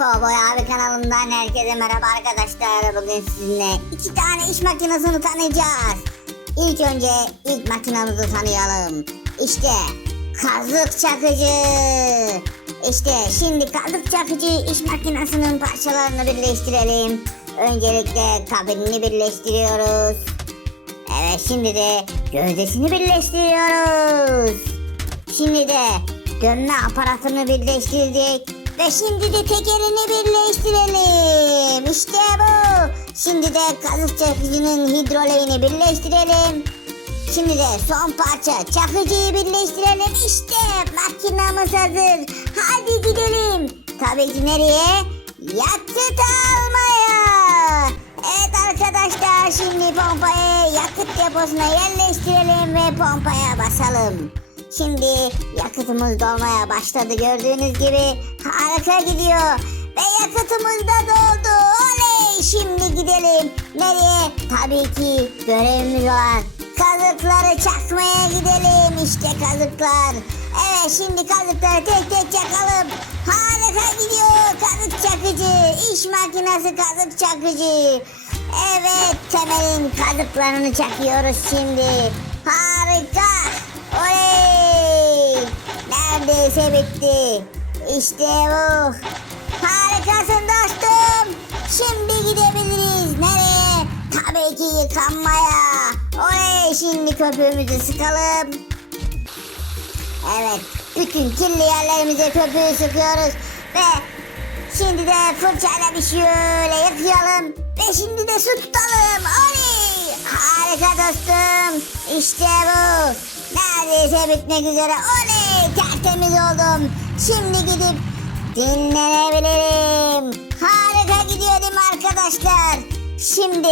Kovboy abi kanalından herkese merhaba arkadaşlar. Bugün sizinle iki tane iş makinesini tanıyacağız. İlk önce ilk makinamızı tanıyalım. İşte kazık çakıcı. İşte şimdi kazık çakıcı iş makinesinin parçalarını birleştirelim. Öncelikle kabinini birleştiriyoruz. Evet şimdi de gövdesini birleştiriyoruz. Şimdi de dönme aparatını birleştirdik. Ve şimdi de tekerini birleştirelim. İşte bu. Şimdi de kazık çakıcının hidroleğini birleştirelim. Şimdi de son parça çakıcıyı birleştirelim. İşte makinamız hazır. Hadi gidelim. Tabii ki nereye? Yakıt almaya. Evet arkadaşlar şimdi pompayı yakıt deposuna yerleştirelim ve pompaya basalım. Şimdi yakıtımız dolmaya başladı gördüğünüz gibi harika gidiyor. Ve yakıtımız da doldu. Oley şimdi gidelim. Nereye? Tabii ki görevimiz olan kazıkları çakmaya gidelim. İşte kazıklar. Evet şimdi kazıkları tek tek çakalım. Harika gidiyor kazık çakıcı. İş makinesi kazık çakıcı. Evet temelin kazıklarını çakıyoruz şimdi. Harika. Neredeyse bitti. İşte bu. Harikasın dostum. Şimdi gidebiliriz. Nereye? Tabii ki yıkanmaya. Oley şimdi köpüğümüzü sıkalım. Evet. Bütün kirli yerlerimize köpüğü sıkıyoruz. Ve şimdi de fırçayla bir şöyle yıkayalım. Ve şimdi de su tutalım. Oley! Harika dostum. İşte bu. Neredeyse bitmek üzere. Oley! Tertemiz oldum. Şimdi gidip dinlenebilirim. Harika gidiyor değil mi arkadaşlar? Şimdi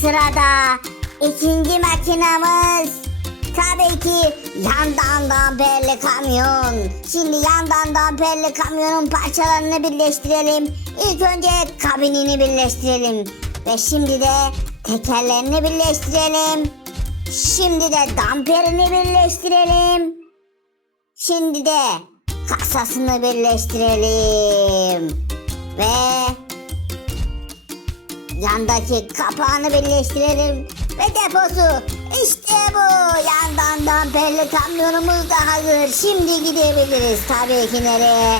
sırada ikinci makinamız. Tabii ki yandan damperli kamyon. Şimdi yandan damperli kamyonun parçalarını birleştirelim. İlk önce kabinini birleştirelim. Ve şimdi de tekerlerini birleştirelim. Şimdi de damperini birleştirelim. Şimdi de kasasını birleştirelim. Ve yandaki kapağını birleştirelim ve deposu. İşte bu. Yandan damperli kamyonumuz da hazır. Şimdi gidebiliriz tabii ki nereye?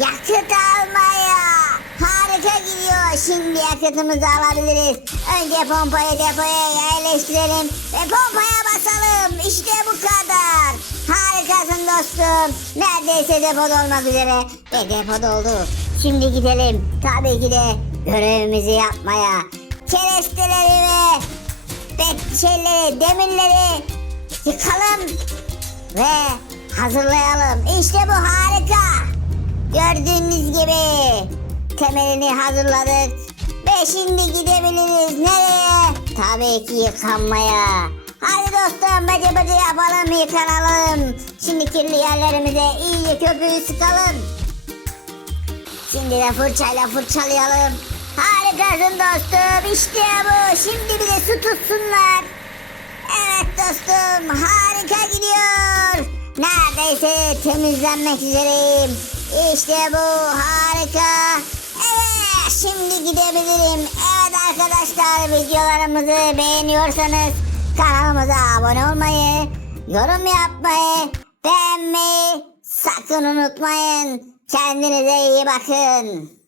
Yakıt almaya. Harika gidiyor. Şimdi yakıtımızı alabiliriz. Önce pompayı depoya yerleştirelim ve pompaya basalım. Dostum. Neredeyse depoda olmak üzere ve depo doldu. Şimdi gidelim. Tabii ki de görevimizi yapmaya. Keresteleri ve şeyleri, demirleri yıkalım ve hazırlayalım. İşte bu harika. Gördüğünüz gibi temelini hazırladık. Ve şimdi gidebiliriz. Nereye? Tabii ki yıkanmaya. Hadi dostum bece bece yapalım yıkanalım. Şimdi kirli yerlerimize iyice köpüğü sıkalım. Şimdi de fırçayla fırçalayalım. Harikasın dostum. İşte bu. Şimdi bir de su tutsunlar. Evet dostum. Harika gidiyor. Neredeyse temizlenmek üzereyim. İşte bu. Harika. Evet. Şimdi gidebilirim. Evet arkadaşlar. Videolarımızı beğeniyorsanız kanalımıza abone olmayı, yorum yapmayı, beğenmeyi sakın unutmayın. Kendinize iyi bakın.